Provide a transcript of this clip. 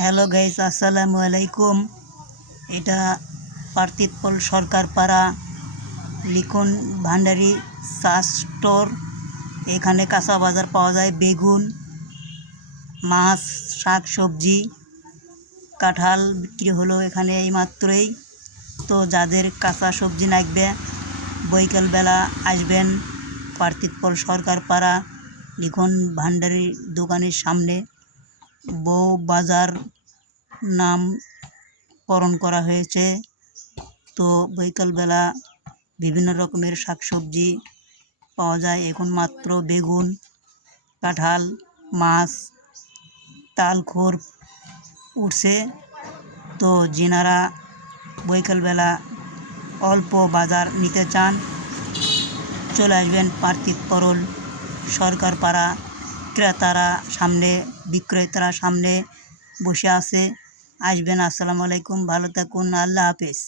Hello guys, আসসালামু আলাইকুম। এটা পার্থিতপল সরকার পাড়া লিখন ভান্ডারি চা স্টোর। এখানে কাঁচা বাজার পাওয়া যায়, বেগুন, মাছ, শাক সবজি, কাঁঠাল বিক্রি হলো এখানে এইমাত্রই। তো যাদের কাঁচা সবজি লাগবে বৈকালবেলা আসবেন পার্থিতপল সরকার পাড়া লিখন ভান্ডারি দোকানের সামনে। বউ বাজার নামকরণ করা হয়েছে। তো বিকালবেলা বিভিন্ন রকমের শাকসবজি পাওয়া যায়। এখন মাত্র বেগুন, কাঁঠাল, মাছ, তালখোর উঠছে। তো যিনারা বিকালবেলা অল্প বাজার নিতে চান চলে আসবেন পার্থিতপল সরকার পাড়া। ক্রেতারা সামনে, বিক্রেতারা সামনে বসে আছে। আসবেন। আসসালামু আলাইকুম, ভালো থাকুন, আল্লাহ হাফেজ।